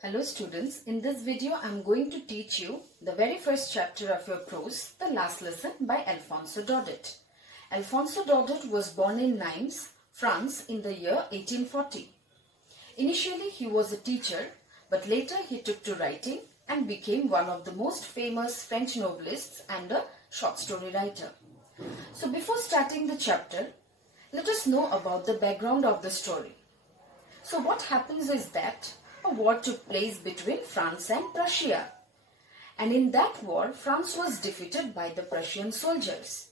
Hello students, in this video I am going to teach you the very first chapter of your course, The Last Lesson by Alphonse Daudet. Alphonse Daudet was born in Nimes, France in the year 1840. Initially he was a teacher, but later he took to writing and became one of the most famous French novelists and a short story writer. So before starting the chapter, let us know about the background of the story. So what happens is that a war took place between France and Prussia. And in that war, France was defeated by the Prussian soldiers.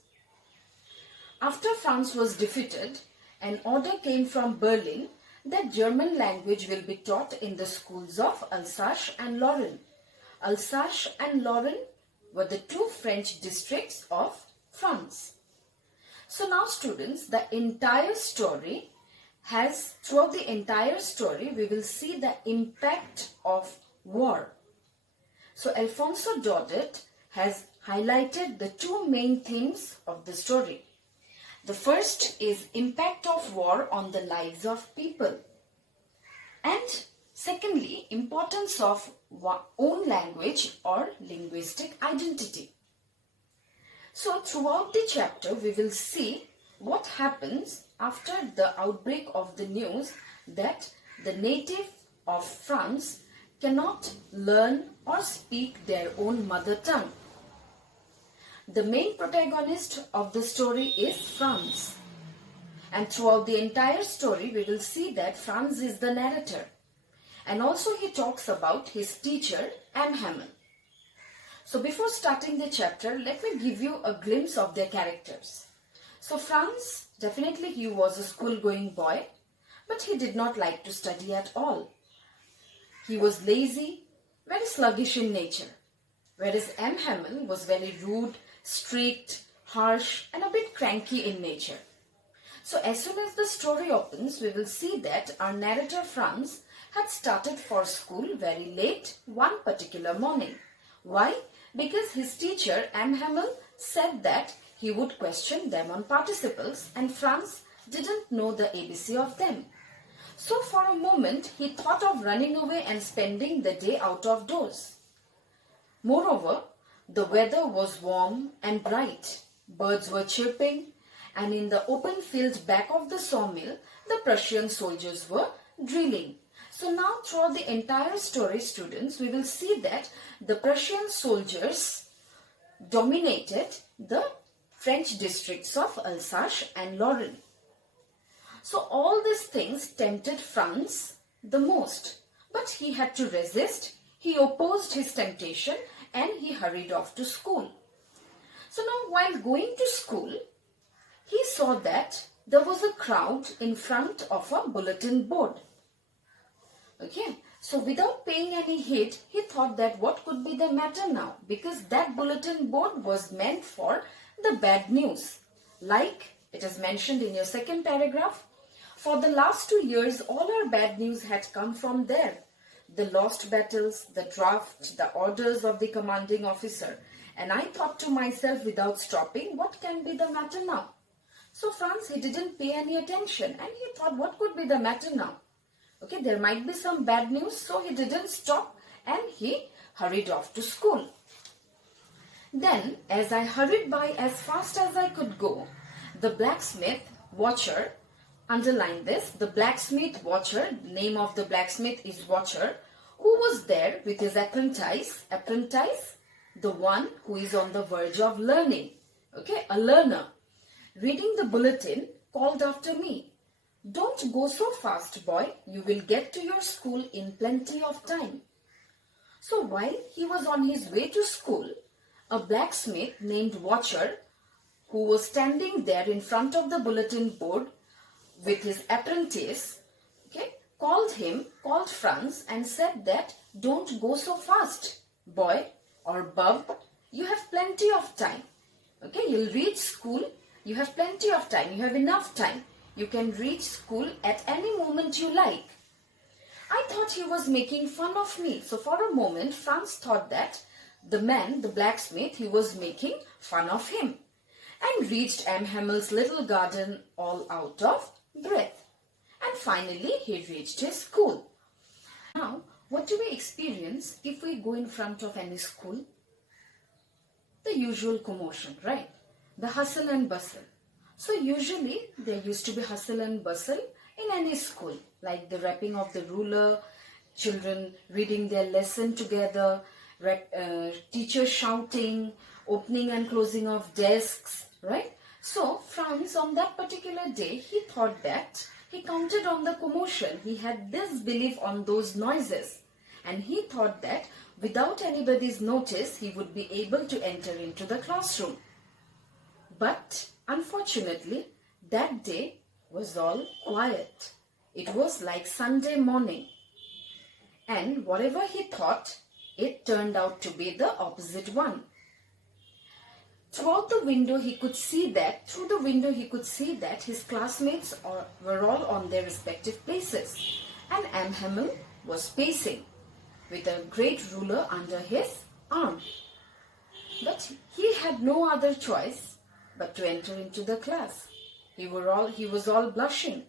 After France was defeated, an order came from Berlin that German language will be taught in the schools of Alsace and Lorraine. Alsace and Lorraine were the two French districts of France. So now students, throughout the entire story, we will see the impact of war. So Alphonse Daudet has highlighted the two main themes of the story. The first is impact of war on the lives of people. And secondly, importance of own language or linguistic identity. So throughout the chapter, we will see what happens after the outbreak of the news that the native of France cannot learn or speak their own mother tongue. The main protagonist of the story is Franz. And throughout the entire story, we will see that Franz is the narrator. And also he talks about his teacher, M. Hamel. So before starting the chapter, let me give you a glimpse of their characters. So Franz, definitely he was a school-going boy, but he did not like to study at all. He was lazy, very sluggish in nature, whereas M. Hamel was very rude, strict, harsh and a bit cranky in nature. So as soon as the story opens, we will see that our narrator Franz had started for school very late one particular morning. Why? Because his teacher M. Hamel said that he would question them on participles and Franz didn't know the ABC of them. So for a moment he thought of running away and spending the day out of doors. Moreover, the weather was warm and bright. Birds were chirping and in the open field back of the sawmill, the Prussian soldiers were drilling. So now throughout the entire story, students, we will see that the Prussian soldiers dominated the French districts of Alsace and Lorraine. So all these things tempted Franz the most, but he had to resist. He opposed his temptation and he hurried off to school. So now while going to school, he saw that there was a crowd in front of a bulletin board. Okay, so without paying any heed, he thought that what could be the matter now, because that bulletin board was meant for the bad news. Like it is mentioned in your second paragraph, for the last 2 years all our bad news had come from there. The lost battles, the draft, the orders of the commanding officer. And I thought to myself without stopping, what can be the matter now? So Franz, he didn't pay any attention and he thought what could be the matter now? Okay, there might be some bad news, so he didn't stop and he hurried off to school. Then, as I hurried by as fast as I could go, the blacksmith watcher, underline this, the blacksmith watcher, name of the blacksmith is Watcher, who was there with his apprentice, the one who is on the verge of learning, okay, a learner, reading the bulletin, called after me, "Don't go so fast, boy, you will get to your school in plenty of time." So while he was on his way to school, a blacksmith named Watcher, who was standing there in front of the bulletin board with his apprentice, okay, called Franz and said that, "Don't go so fast, boy or bub, you have plenty of time. Okay, you'll reach school, you have plenty of time, you have enough time. You can reach school at any moment you like." I thought he was making fun of me. So for a moment, Franz thought that the man, the blacksmith, he was making fun of him and reached M. Hamel's little garden all out of breath. And finally, he reached his school. Now, what do we experience if we go in front of any school, the usual commotion, right? The hustle and bustle. So usually there used to be hustle and bustle in any school, like the wrapping of the ruler, children reading their lesson together, teachers shouting, opening and closing of desks, right? So Franz, on that particular day, he thought that he counted on the commotion. He had this belief on those noises. And he thought that without anybody's notice, he would be able to enter into the classroom. But unfortunately, that day was all quiet. It was like Sunday morning. And whatever he thought, it turned out to be the opposite one. Through the window he could see that his classmates were all on their respective places, and M. Hamel was pacing with a great ruler under his arm. But he had no other choice but to enter into the class. He was all blushing.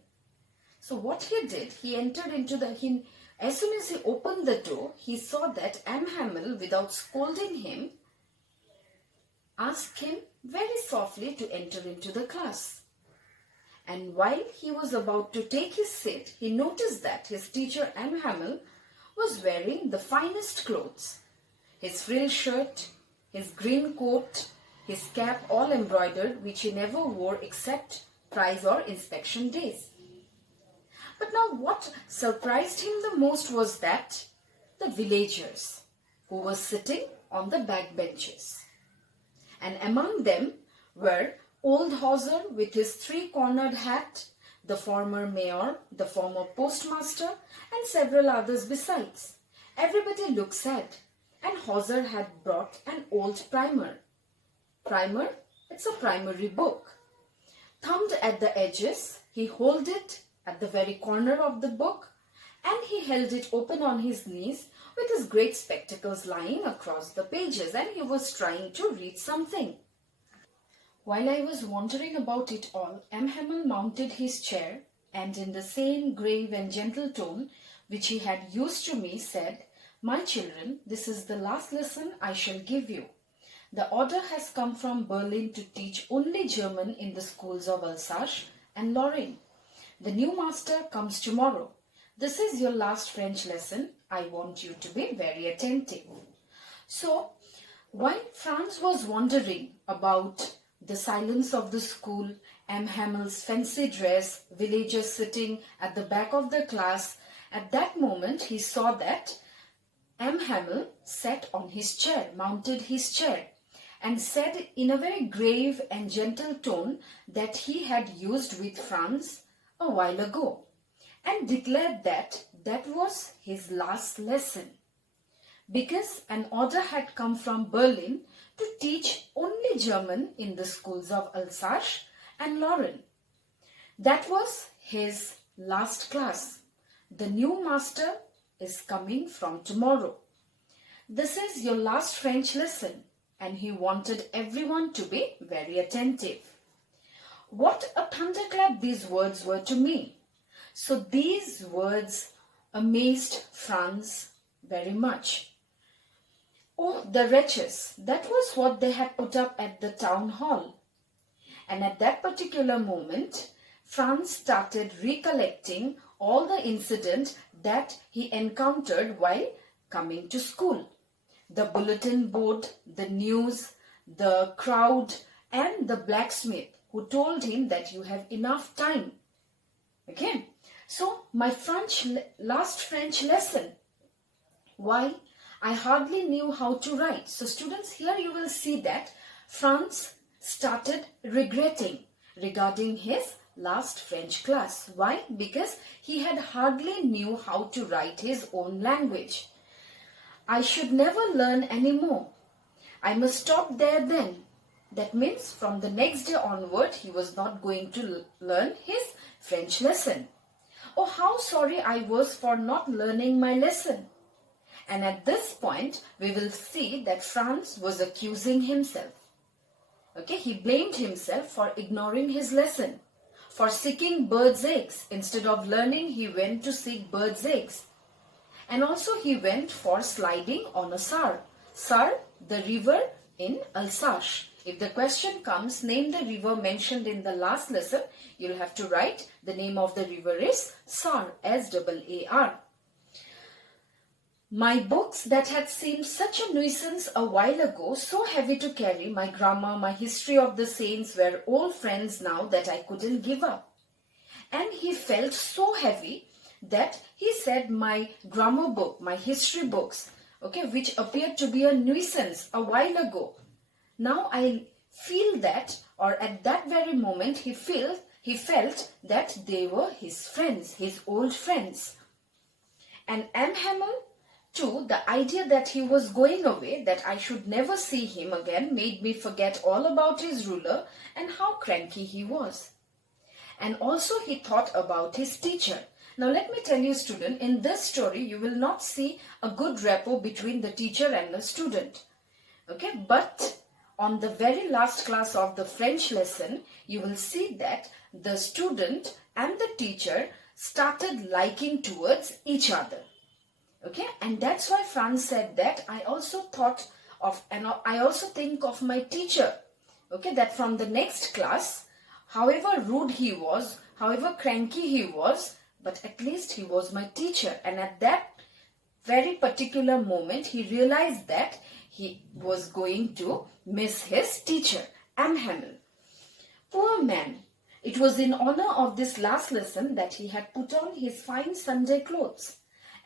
So what he did, as soon as he opened the door, he saw that M. Hamel, without scolding him, asked him very softly to enter into the class. And while he was about to take his seat, he noticed that his teacher M. Hamel was wearing the finest clothes. His frilled shirt, his green coat, his cap all embroidered, which he never wore except prize or inspection days. But now what surprised him the most was that the villagers who were sitting on the back benches. And among them were old Hauser with his three-cornered hat, the former mayor, the former postmaster, and several others besides. Everybody looked sad, and Hauser had brought an old primer. Primer? It's a primary book. Thumbed at the edges, he held it at the very corner of the book, and he held it open on his knees with his great spectacles lying across the pages, and he was trying to read something. While I was wondering about it all, M. Hamel mounted his chair and in the same grave and gentle tone which he had used to me said, "My children, this is the last lesson I shall give you. The order has come from Berlin to teach only German in the schools of Alsace and Lorraine. The new master comes tomorrow. This is your last French lesson. I want you to be very attentive." So, while Franz was wondering about the silence of the school, M. Hamel's fancy dress, villagers sitting at the back of the class, at that moment he saw that M. Hamel sat on his chair, mounted his chair, and said in a very grave and gentle tone that he had used with Franz a while ago, and declared that that was his last lesson, because an order had come from Berlin to teach only German in the schools of Alsace and Lorraine. That was his last class. The new master is coming from tomorrow. This is your last French lesson, and he wanted everyone to be very attentive. What a thunderclap these words were to me. So these words amazed Franz very much. Oh, the wretches! That was what they had put up at the town hall. And at that particular moment, Franz started recollecting all the incident that he encountered while coming to school. The bulletin board, the news, the crowd, and the blacksmith who told him that you have enough time. Okay, so my last French lesson. Why? I hardly knew how to write. So students, here you will see that Franz started regretting regarding his last French class. Why? Because he had hardly knew how to write his own language. I should never learn anymore. I must stop there then. That means from the next day onward, he was not going to learn his French lesson. Oh, how sorry I was for not learning my lesson. And at this point, we will see that Franz was accusing himself. Okay, he blamed himself for ignoring his lesson, for seeking birds' eggs. Instead of learning, he went to seek birds' eggs. And also he went for sliding on a Saar. Saar, the river in Alsace. If the question comes, name the river mentioned in the last lesson, you'll have to write the name of the river is Saar, S-A-A-R. My books that had seemed such a nuisance a while ago, so heavy to carry, my grammar, my history of the saints were old friends now that I couldn't give up. And he felt so heavy that he said my grammar book, my history books, okay, which appeared to be a nuisance a while ago. Now I feel that, or at that very moment, he felt that they were his friends, his old friends. And M. Hamel, too, the idea that he was going away, that I should never see him again, made me forget all about his ruler and how cranky he was. And also he thought about his teacher. Now let me tell you, student, in this story, you will not see a good rapport between the teacher and the student. Okay, but on the very last class of the French lesson, you will see that the student and the teacher started liking towards each other. Okay, and that's why Franz said that I also thought of, and I also think of my teacher. Okay, that from the next class, however rude he was, however cranky he was, but at least he was my teacher. And at that very particular moment, he realized that he was going to miss his teacher, M. Hamel. Poor man. It was in honor of this last lesson that he had put on his fine Sunday clothes.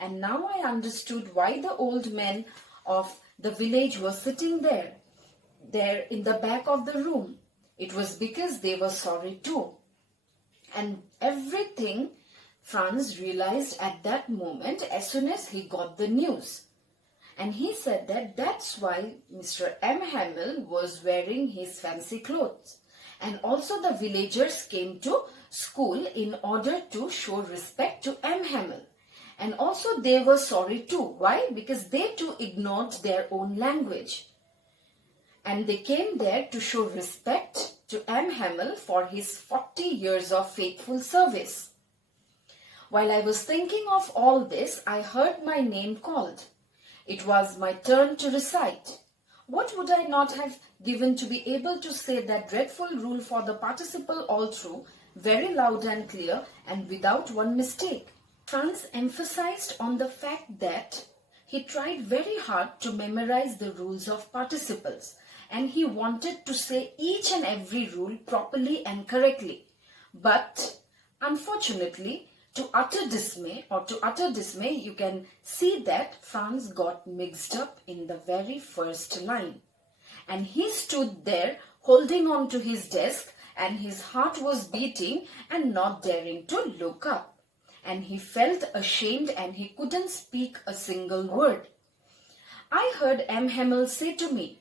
And now I understood why the old men of the village were sitting there in the back of the room. It was because they were sorry too. And everything Franz realized at that moment as soon as he got the news. And he said that that's why Mr. M. Hamel was wearing his fancy clothes. And also the villagers came to school in order to show respect to M. Hamel. And also they were sorry too. Why? Because they too ignored their own language. And they came there to show respect to M. Hamel for his 40 years of faithful service. While I was thinking of all this, I heard my name called. It was my turn to recite. What would I not have given to be able to say that dreadful rule for the participle all through, very loud and clear and without one mistake? Franz emphasized on the fact that he tried very hard to memorize the rules of participles, and he wanted to say each and every rule properly and correctly. But unfortunately, to utter dismay, you can see that Franz got mixed up in the very first line. And he stood there holding on to his desk, and his heart was beating and not daring to look up. And he felt ashamed and he couldn't speak a single word. I heard M. Hamel say to me,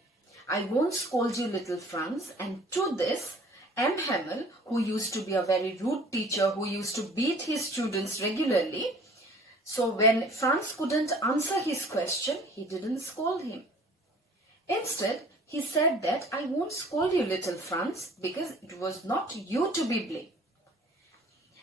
I won't scold you, little Franz. And to this, M. Hamel, who used to be a very rude teacher, who used to beat his students regularly, so when Franz couldn't answer his question, he didn't scold him. Instead, he said that I won't scold you, little Franz, because it was not you to be blamed.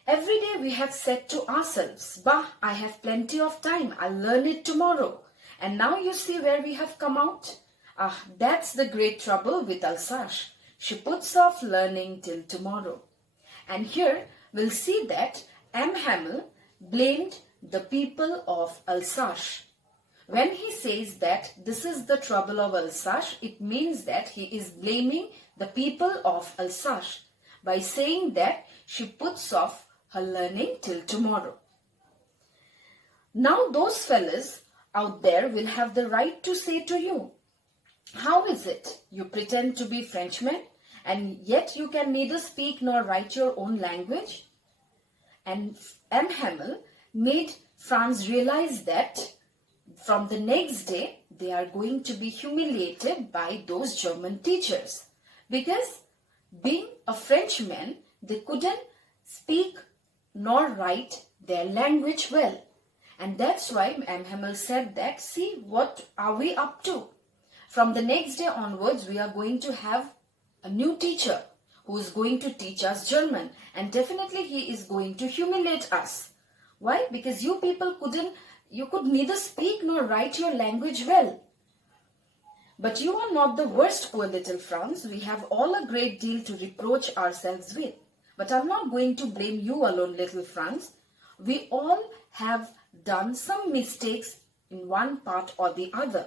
Every day we have said to ourselves, bah, I have plenty of time, I'll learn it tomorrow. And now you see where we have come out. Ah, that's the great trouble with Alsace. She puts off learning till tomorrow. And here we'll see that M. Hamel blamed the people of Alsace. When he says that this is the trouble of Alsace, it means that he is blaming the people of Alsace by saying that she puts off her learning till tomorrow. Now those fellas out there will have the right to say to you, how is it you pretend to be Frenchmen and yet you can neither speak nor write your own language? And M. Hamel made Franz realize that from the next day they are going to be humiliated by those German teachers, because being a Frenchman, they couldn't speak nor write their language well. And that's why M. Hamel said that, see, what are we up to? From the next day onwards, we are going to have a new teacher who is going to teach us German. And definitely he is going to humiliate us. Why? Because you people couldn't You could neither speak nor write your language well. But you are not the worst, poor little Franz. We have all a great deal to reproach ourselves with. But I'm not going to blame you alone, little Franz. We all have done some mistakes in one part or the other.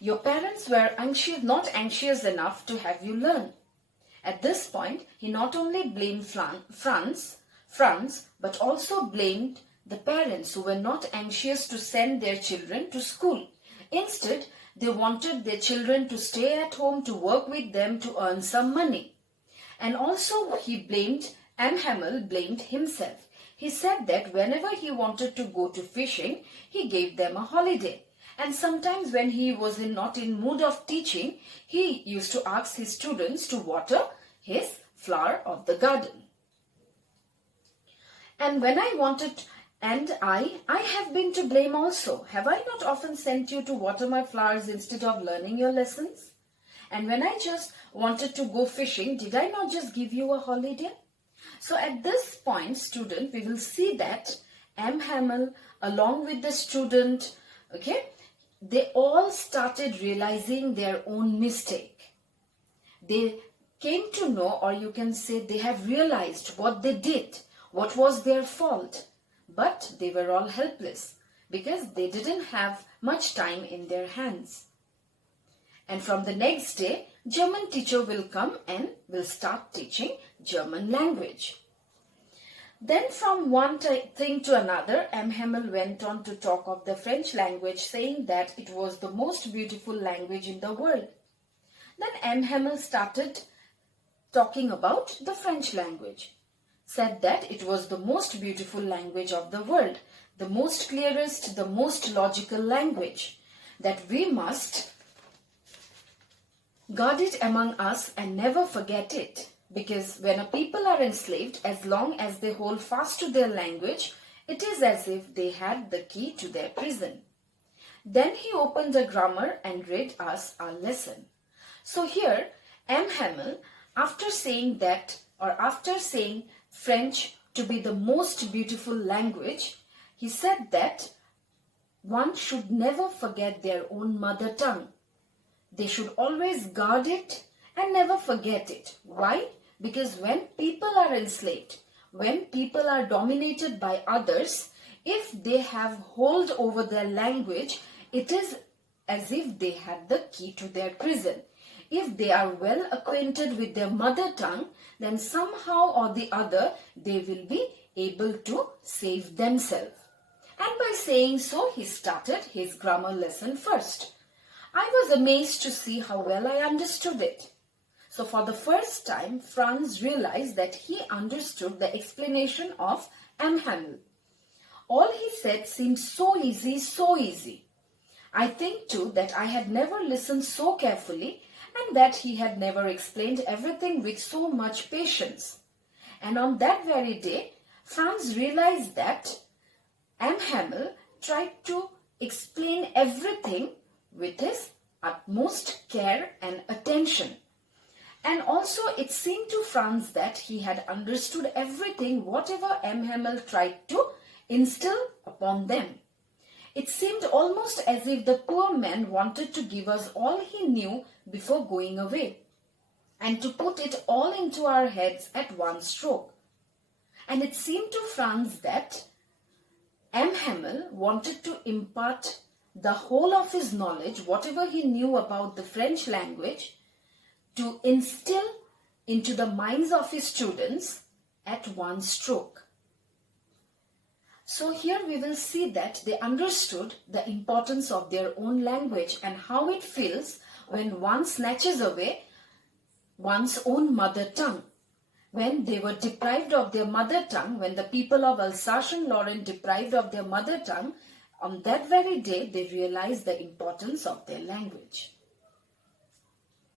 Your parents were not anxious enough to have you learn. At this point, he not only blamed Franz, but also blamed the parents who were not anxious to send their children to school. Instead, they wanted their children to stay at home to work with them to earn some money. And also M. Hamel blamed himself. He said that whenever he wanted to go to fishing, he gave them a holiday. And sometimes when he was not in mood of teaching, he used to ask his students to water his flower of the garden. And when I have been to blame also. Have I not often sent you to water my flowers instead of learning your lessons? And when I just wanted to go fishing, did I not just give you a holiday? So at this point, student, we will see that M. Hamel, along with the student, they all started realizing their own mistake. They came to know, or you can say they have realized what they did, what was their fault. But they were all helpless because they didn't have much time in their hands. And from the next day, German teacher will come and will start teaching German language. Then from one thing to another, M. Hamel went on to talk of the French language, saying that it was the most beautiful language in the world. Then M. Hamel started talking about the French language. Said that it was the most beautiful language of the world, the most clearest, the most logical language, that we must guard it among us and never forget it, because when a people are enslaved, as long as they hold fast to their language, it is as if they had the key to their prison. Then he opened a grammar and read us our lesson. So here, M. Hamel, after saying French to be the most beautiful language, he said that one should never forget their own mother tongue. They should always guard it and never forget it. Why? Because when people are enslaved, when people are dominated by others, if they have hold over their language, it is as if they had the key to their prison. If they are well acquainted with their mother tongue, then somehow or the other they will be able to save themselves. And by saying so, he started his grammar lesson first. I was amazed to see how well I understood it. So for the first time, Franz realized that he understood the explanation of M. Hamel. All he said seemed so easy, so easy. I think too that I had never listened so carefully and that he had never explained everything with so much patience. And on that very day, Franz realized that M. Hamel tried to explain everything with his utmost care and attention. And also it seemed to Franz that he had understood everything whatever M. Hamel tried to instill upon them. It seemed almost as if the poor man wanted to give us all he knew before going away, and to put it all into our heads at one stroke. And it seemed to Franz that M. Hamel wanted to impart the whole of his knowledge, whatever he knew about the French language, to instill into the minds of his students at one stroke. So here we will see that they understood the importance of their own language and how it feels when one snatches away one's own mother tongue. When they were deprived of their mother tongue, when the people of Alsace-Lorraine deprived of their mother tongue, on that very day they realized the importance of their language.